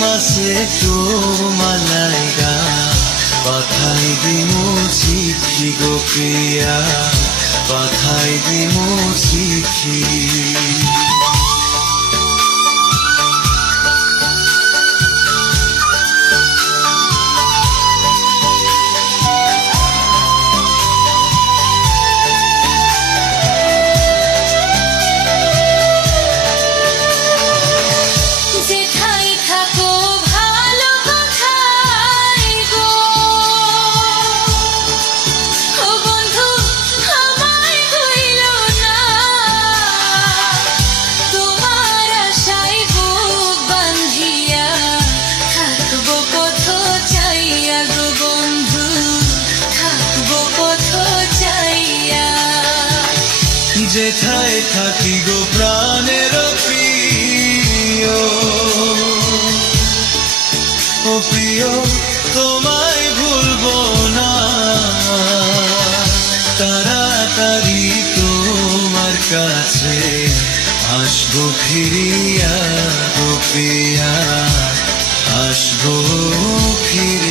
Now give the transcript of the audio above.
মাসে তো মালাইগা পাঠাই দিমু চিঠি গো প্রিয়া পাঠাই দিমু চিঠি যেথায় থাকি গো প্রাণের প্রিয় ও প্রিয় তোমায় ভুলবো না তাড়াতাড়ি তোমার কাছে আসবো ফিরিয়া গো প্রিয়া আসবো ফিরিয়া